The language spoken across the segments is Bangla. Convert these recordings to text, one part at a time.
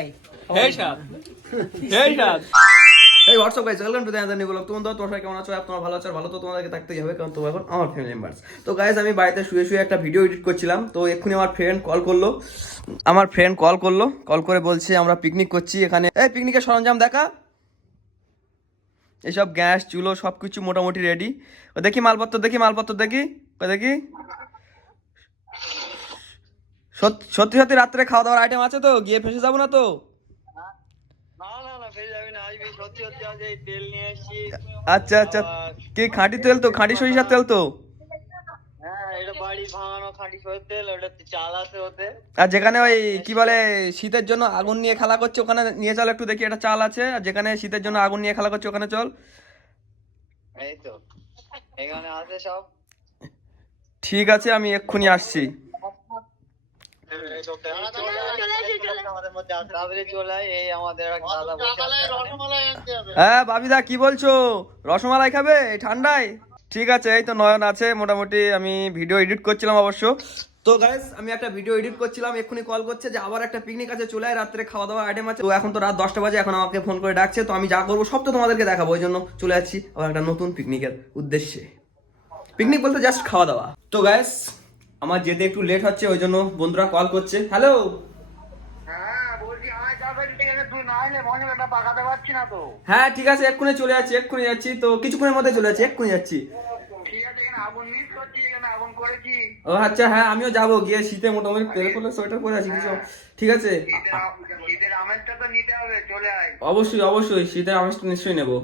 এই WhatsApp guys, welcome to the other new blog. তোমার কেমন আছো? তোমরা ভালো আছো? ভালো তো তোমাদেরকে থাকতেই হবে, কারণ তোমরা এখন আমার ফ্যামিলি মেম্বার্স। তো গাইস, আমি বাড়িতে শুয়ে শুয়ে একটা ভিডিও এডিট করছিলাম, তো এক্ষুনি আমার ফ্রেন্ড কল করে বলছে আমরা পিকনিক করছি এখানে। এই পিকনিকের সরঞ্জাম দেখা, এইসব গ্যাস চুলো সব কিছু মোটামুটি রেডি। দেখি মালপত্র দেখি সত্যি সত্যি রাত্রে খাওয়া দাওয়ার আইটেম আছে তো? গিয়ে ফেসে যাবো না তো? আচ্ছা আচ্ছা, কি খাঁটি তেল তো? খাঁটি সরিষার তেল তো? আর যেখানে ওই কি বলে শীতের জন্য আগুন নিয়ে খেলা করছে ওখানে নিয়ে চল একটু, দেখি একটা চাল আছে। আর যেখানে শীতের জন্য আগুন নিয়ে খেলা করছে ওখানে চল। এই তো এখানে আছে সব। ঠিক আছে, আমি এক্ষুনি আসছি। হ্যাঁ বাবিদা, কি বলছো? রসমালাই খাবে এই ঠান্ডায়? ঠিক আছে, এই তো নয়ন আছে মোটামুটি। আমি ভিডিও এডিট করছিলাম অবশ্য। তো গাইস, আমি একটা ভিডিও এডিট করছিলাম, এক্ষুনি কল করছে যে আবার একটা পিকনিক আছে, চলে আয়, রাত্রে খাওয়া দাওয়া আইটেম আছে। তো এখন তো রাত 10টা বাজে, এখন আমাকে ফোন করে ডাকছে, তো আমি যা করবো সব তো তোমাদেরকে দেখাবো। ওই জন্য চলে যাচ্ছি আবার একটা নতুন পিকনিকের উদ্দেশ্যে। পিকনিক বলতে জাস্ট খাওয়া দাওয়া। তো গাইস, আমার যেতে একটু লেট হচ্ছে, ওই জন্য বন্ধুরা কল করছে। হ্যালো, হ্যাঁ ঠিক আছে, এক্ষুনি চলে যাচ্ছি, এক্ষুনি যাচ্ছি। তো কিছুক্ষণের মধ্যে চলে যাচ্ছি, এক্ষুনি যাচ্ছি। ও আচ্ছা, হ্যাঁ আমিও যাবো। গিয়ে শীতে মোটামুটি তেল পরে সোয়েটার পরে আছি কিছু। ঠিক আছে, অবশ্যই অবশ্যই শীতের আমেজটা নিশ্চয়ই নেবো।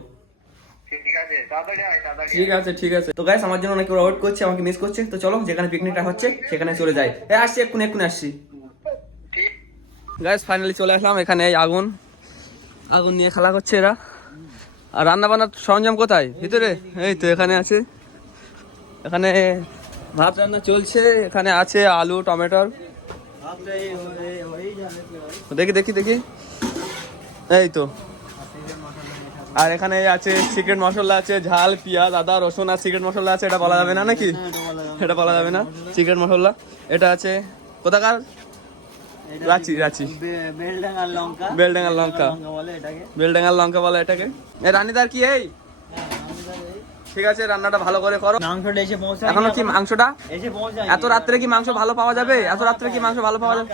ঠিক আছে। তো গাইস, আমার জন্য অনেকে ওয়েট করছে, আমাকে মিস করছে। তো চলো, যেখানে পিকনিকটা হচ্ছে সেখানে চলে যাই। আসছি, এক্ষুনি আসছি। গাইস, ফাইনালি চলে আসলাম এখানে। এই আগুন নিয়ে খেলা করছে এরা। আর রান্না বান্নার সরঞ্জাম কোথায়? ভিতরে? এই তো এখানে আছে। এখানে ভাত রান্না চলছে। এখানে আছে আলু টমেটোর। দেখি এই তো। আর এখানে আছে সিক্রেট মশলা আছে, ঝাল পেঁয়াজ আদা রসুন। আর সিক্রেট মশলা আছে, এটা বলা যাবে না নাকি? এটা বলা যাবে না, সিক্রেট মশলা। এটা আছে কোথাকার? রাঁচি বেলডাঙ্গার লঙ্কা বলে এটাকে। রানীদার কি এই? ঠিক আছে, রান্নাটা ভালো করে করো। মাংসটা এসে পৌঁছায় এখনো কি মাংসটা এসে পৌঁছায়? এত রাত্রে কি মাংস ভালো পাওয়া যাবে? এত রাত্রে কি মাংস ভালো পাওয়া যাবে?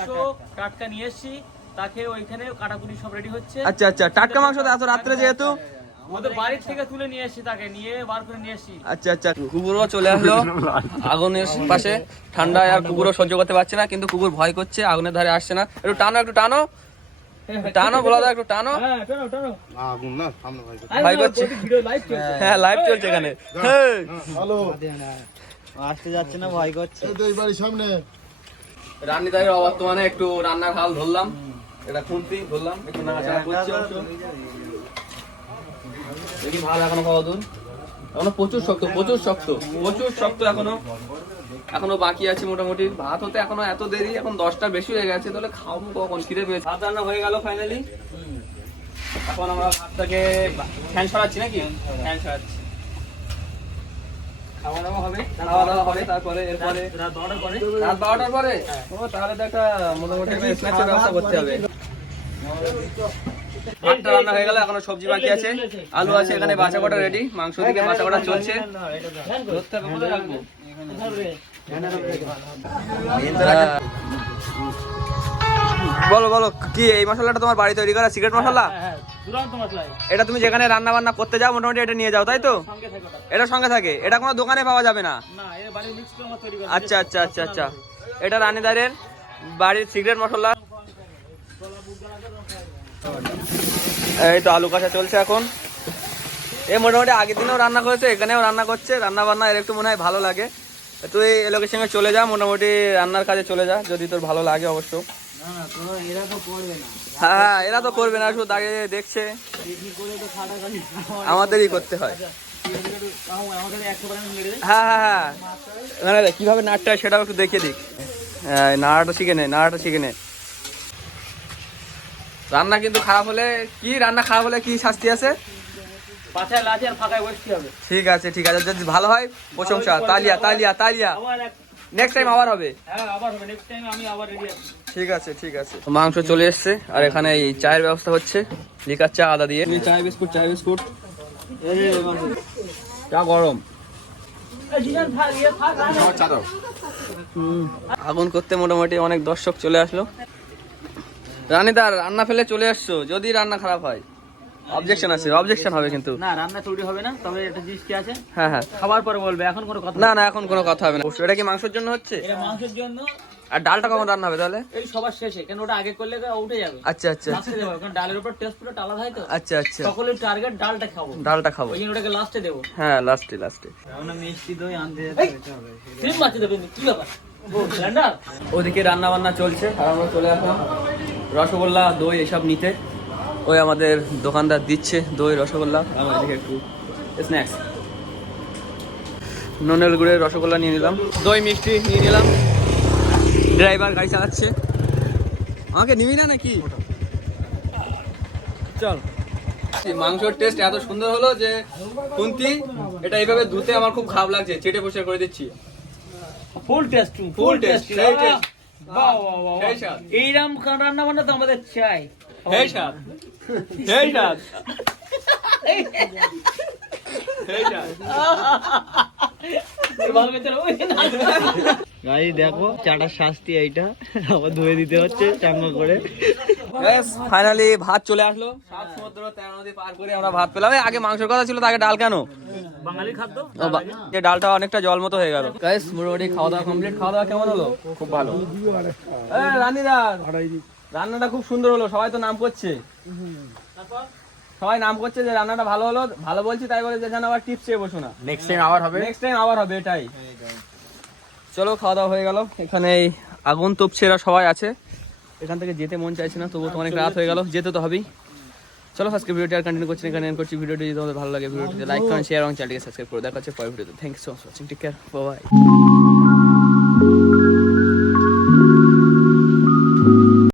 টাটকা নিয়ে এসেছি, তাকে ওইখানে কাটাকুটি সব রেডি হচ্ছে। আচ্ছা আচ্ছা, টাটকা মাংস তো এত রাত্রে যেহেতু? আমাদের বাড়ির থেকে তুলে নিয়ে এসেছি, তাকে নিয়ে বার করে নিয়ে এসেছি। আচ্ছা আচ্ছা, কুকুরও চলে আসলো আগুনের পাশে। ঠান্ডায় আর কুকুরও সহ্য করতে পারছে না, কিন্তু কুকুর ভয় করছে, আগুনের ধারে আসছে না। একটু টানো বলা দাও, একটু টানো। ভয় করছে। হ্যাঁ, লাইভ চলছে এখানে। আসতে যাচ্ছে না, ভয় করছে। রান্নিদারের অবর্তমানে একটু রান্নার হাল ধরলাম, এটা খুন্তি ধরলাম, একটু নাড়াচাড়া করছি। দেখি ভালো এখনো পাওয়া দূর, এখনো প্রচুর শক্ত এখনো বাকি আছে মোটামুটি। ভাত হতে এখনো এত দেরি, এখন 10টার বেশি হয়ে গেছে, তাহলে খাওয়াবো কখন? খিদে পেয়েছে। ভাত রান্না হয়ে গেল ফাইনালি। এখন আমরা ভাতটাকে ফ্যান সরাচ্ছি নাকি? ফ্যান সরাচ্ছি। খাওয়া দাওয়া হবে তারপরে, এরপরে রাত 12টার পরে। ও তাহলে তো একটা মোটামুটি স্ন্যাক্সের ব্যবস্থা করতে হবে। ভাতটা রান্না হয়ে গেল, এখনো সবজি বাকি আছে। আলু আছে এখানে, বাছা কটা রেডি। মাংস দিকে বাছা কটা চলছে। বলো কি এই মশলাটা তোমার বাড়ি তৈরি করা সিক্রেট মশলা? এটা তুমি যেখানে রান্না বান্না করতে যাও মোটামুটি এটা নিয়ে যাও, তাই তো? এটা সঙ্গে থাকে, এটা কোনো দোকানে পাওয়া যাবে না? আচ্ছা আচ্ছা আচ্ছা আচ্ছা, এটা রানীদারের বাড়ির সিক্রেট মশলা। এই তো আলু কাঁচা চলছে এখন। এ মোটামুটি আগের দিনেও রান্না করেছে, এখানেও রান্না করছে। রান্না বান্না এর একটু মনে হয় ভালো লাগে। তুই এই লোকের সঙ্গে চলে যা, মোটামুটি রান্নার কাজে চলে যা, যদি তোর ভালো লাগে অবশ্য। হ্যাঁ, এরা তো করবে না, শুধু দাঁড়িয়ে দেখছে। আমাদেরই করতে হয়। হ্যাঁ, কিভাবে নাড়টা সেটাও একটু দেখিয়ে দিক। নাড়াটা শিখে নে। রান্না কিন্তু খারাপ হলে কি শাস্তি আছে? আর ফাঁকায় বসতে হবে। ঠিক আছে, যদি ভালো হয় প্রশংসা, তালিয়া। নেক্সট টাইম আবার হবে। হ্যাঁ আবার হবে, নেক্সট টাইম আমি আবার রেডি আছি। ঠিক আছে ঠিক আছে। মাংস চলে এসছে আর এখানে এই চায়ের ব্যবস্থা হচ্ছে, লিকার চা আদা দিয়ে। চায় বিস্কুট চা গরম। আগুন করতে মোটামুটি অনেক দর্শক চলে আসলো। রানীদার রান্না ফেলে চলে আসছো, যদি রান্না খারাপ হয় অবজেকশন আছে, অবজেকশন হবে কিন্তু। না রান্না তৈরি হবে না, তবে একটা জিনিস কি আছে, হ্যাঁ হ্যাঁ, খাবার পরে বলবে, এখন কোনো কথা না না এখন কোনো কথা হবে না। এটা কি মাংসের জন্য হচ্ছে? এটা মাংসের জন্য। আর ডালটা কখন রান্না হবে তাহলে? এই সবার শেষে, কেন ওটা আগে করলে উঠে যাবে। আচ্ছা আচ্ছা লাস্টে দেবো, কারণ ডালের উপর টেস্ট পুরো আলাদা হয় তো। আচ্ছা আচ্ছা, সকলের টার্গেট ডালটা খাবো, ডালটা খাবো, ওই জন্য ওটাকে লাস্টে দেবো। হ্যাঁ লাস্টে লাস্টে। মিষ্টি দই আনতে হবে, সিম বাচ্চা দেবে, কি ব্যাপার? ও ব্লেন্ডার। ওদিকে রান্না বান্না চলছে আর আমরা চলে আসলাম রসগোল্লা দই এসব নিতে। ওই আমাদের দোকানদার দিচ্ছে দই রসগোল্লা, আমরা এদিকে একটু স্ন্যাক্স ননেল গুড়ের রসগোল্লা নিয়ে নিলাম, দই মিষ্টি নিয়ে নিলাম। ড্রাইভার গাড়ি চালাচ্ছে, আমাকে নিবি না নাকি? চল। মাংসের টেস্ট এত সুন্দর হলো যে কুন্তি এটা এইভাবে ধুতে আমার খুব খারাপ লাগছে, চেটে পরিষ্কার করে দিচ্ছি। ফুল টেস্ট, ফুল টেস্ট, সেই টেস্ট, বাহ বাহ বাহ, সেই স্বাদ, এইরকম রান্না বান্না তো আমাদের চাই। সেই স্বাদ, সেই স্বাদ, সেই স্বাদ। গাড়ি দেখো, চাটার শাস্তি এইটা, আবার ধুয়ে দিতে হচ্ছে চাঙ্গা করে। ফাইনালি ভাত চলে আসলো, 7 সমুদ্র 13 নদী পার করে আমরা ভাত পেলাম। এই আগে মাংসের কথা ছিল, তাকে ডাল কেন? বাঙালি খাদ্য। এই ডালটা অনেকটা জল মতো হয়ে গেল। গাইস মোটামুটি খাওয়া দাওয়া কমপ্লিট। খাওয়া দাওয়া কেমন হলো? খুব ভালো। রানীদার রান্নাটা খুব সুন্দর হলো, সবাই তো নাম করছে, সবাই নাম করছে যে রান্নাটা ভালো হলো। ভালো বলছি তাই বলে যে যেন আবার টিপস চেয়ে বসো না, নেক্সট টাইম আবার হবে, নেক্সট টাইম আবার হবে, এটাই। চলো খাওয়া দাওয়া হয়ে গেল। এখানে এই আগুন তোপছেরা সবাই আছে, এখান থেকে যেতে মন চাইছে না, তবুও তো অনেক রাত হয়ে গেল, যেতে তো হবেই। চলো আজকে ভিডিওটি আর কন্টিনিউ করছি না, কন্টিনিউ করছি। ভিডিওটি যদি তোমাদের ভালো লাগে ভিডিওটিতে লাইক করেন, শেয়ার এবং চ্যানেলকে সাবস্ক্রাইব করে দেখা হচ্ছে পরের ভিডিওতে। Thank you so much watching, take care, bye by.